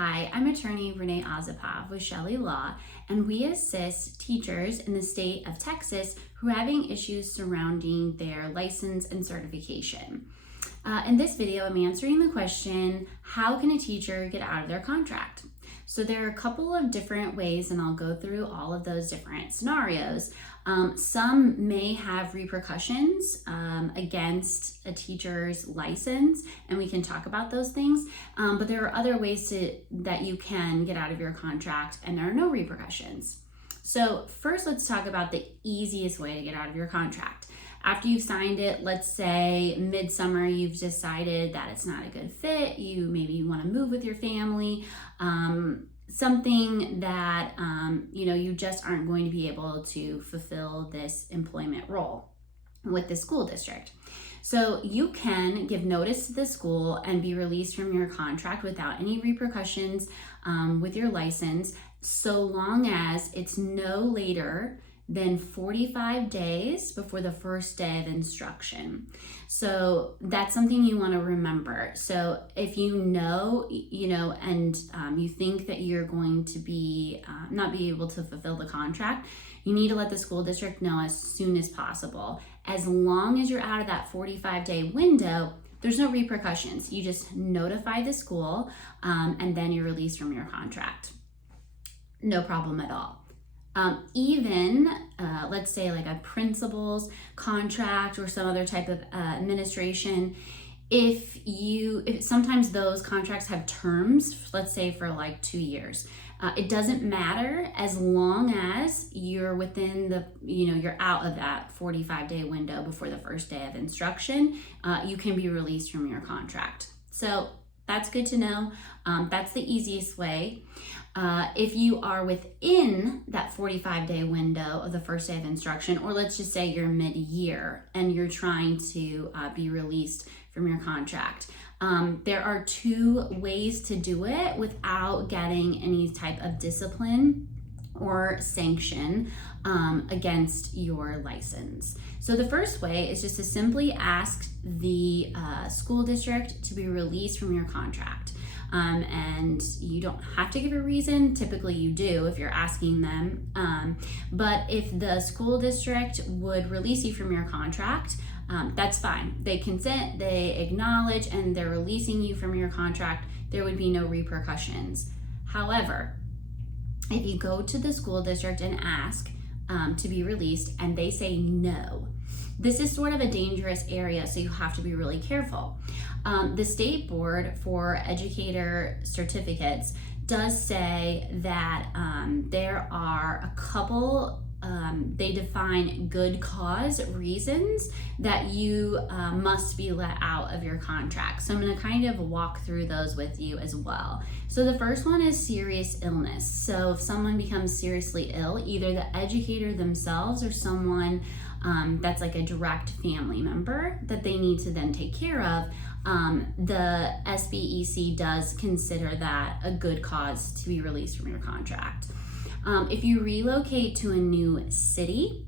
Hi, I'm attorney Renee Osipov with Chelle Law, and we assist teachers in the state of Texas who are having issues surrounding their license and certification. In this video, I'm answering the question, how can a teacher get out of their contract? So there are a couple of different ways, and I'll go through all of those different scenarios. Some may have repercussions against a teacher's license, and we can talk about those things. But there are other ways that you can get out of your contract, and there are no repercussions. So first, let's talk about the easiest way to get out of your contract. After you've signed it, let's say midsummer, you've decided that it's not a good fit. You maybe want to move with your family, something that you just aren't going to be able to fulfill this employment role with the school district. So you can give notice to the school and be released from your contract without any repercussions with your license, so long as it's no later than 45 days before the first day of instruction. So that's something you want to remember. So if you know, and you think that you're going to be not be able to fulfill the contract, you need to let the school district know as soon as possible. As long as you're out of that 45-day window, there's no repercussions. You just notify the school and then you're released from your contract. No problem at all. Let's say like a principal's contract or some other type of administration, if sometimes those contracts have terms, let's say for like 2 years, it doesn't matter as long as you're within you're out of that 45-day window before the first day of instruction, you can be released from your contract. So that's good to know. That's the easiest way. If you are within that 45-day window of the first day of instruction, or let's just say you're mid-year and you're trying to be released from your contract, there are two ways to do it without getting any type of discipline or sanction against your license. So the first way is just to simply ask the school district to be released from your contract. And you don't have to give a reason. Typically you do if you're asking them. But if the school district would release you from your contract, that's fine. They consent, they acknowledge, and they're releasing you from your contract. There would be no repercussions. However, if you go to the school district and ask to be released and they say no, this is sort of a dangerous area, so you have to be really careful. The State Board for Educator Certificates does say that there are a couple, they define good cause reasons that you must be let out of your contract. So I'm going to kind of walk through those with you as well. So the first one is serious illness. So if someone becomes seriously ill, either the educator themselves or someone that's like a direct family member that they need to then take care of, the SBEC does consider that a good cause to be released from your contract. If you relocate to a new city,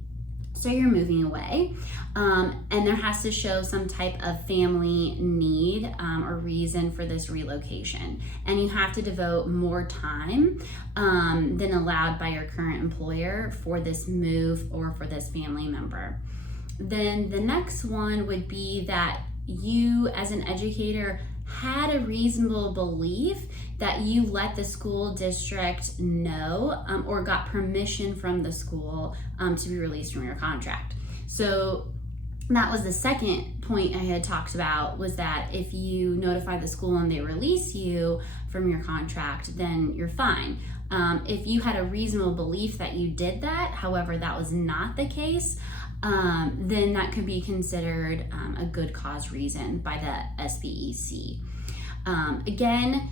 so you're moving away, and there has to show some type of family need or reason for this relocation, and you have to devote more time than allowed by your current employer for this move or for this family member. Then the next one would be that you as an educator had a reasonable belief that you let the school district know or got permission from the school to be released from your contract. So that was the second point I had talked about, was that if you notify the school and they release you from your contract, then you're fine. If you had a reasonable belief that you did that, however, that was not the case, then that could be considered a good cause reason by the SBEC. Again,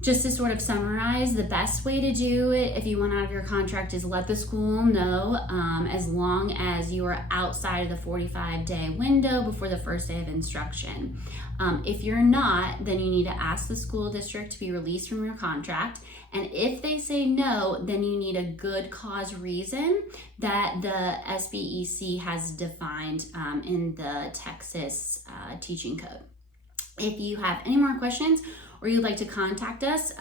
just to sort of summarize, the best way to do it if you want out of your contract is let the school know as long as you are outside of the 45-day window before the first day of instruction. If you're not, then you need to ask the school district to be released from your contract. And if they say no, then you need a good cause reason that the SBEC has defined in the Texas teaching code. If you have any more questions or you'd like to contact us,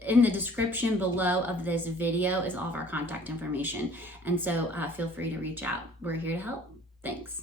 in the description below of this video is all of our contact information. And so feel free to reach out. We're here to help. Thanks.